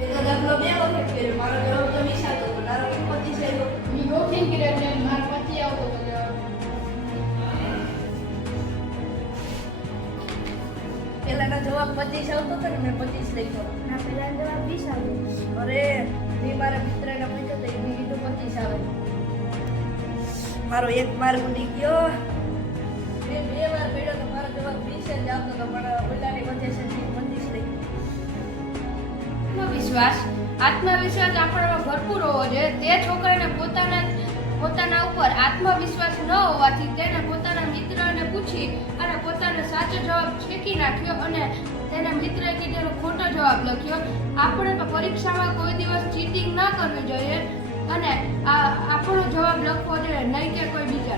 પેલો દાખલો 2 વખત કર્યો. મારો જવાબ તો 20 આવતો હતો. તારો 25 આવ્યો. ઈ ગોઠીને કર્યા એટલે મારો 25 આવતો હતો જવાબ. પેલાના જવાબ 25 આવતો હતો ને મેં 25 લખ્યો. ના પેલા જવાબ 20 આવ્યો. અરે મેં મારા મિત્રને પૂછ્યો તો મેં કીધું 25 આવે. મારો એક માર્ક ઉડી ગયો. મેં 2 વાર પડ્યો તો મારો જવાબ 20 જ આવતો હતો, પણ ઓલાની વચ્ચે છે 25 લખ્યો. આત્મવિશ્વાસ આપણામાં ભરપૂર હોવો જોઈએ. તે છોકરાને પોતાના ઉપર આત્મવિશ્વાસ ન હોવાથી તેને પોતાના મિત્રને પૂછી અને પોતાનો સાચો જવાબ છેકી નાખ્યો અને તેના મિત્રએ કીધેલો ખોટો જવાબ લખ્યો. આપણે પરીક્ષામાં કોઈ દિવસ ચીટિંગ ન કરવી જોઈએ અને આપણો જવાબ લખવો જોઈએ, નહીં કે કોઈ બીજો.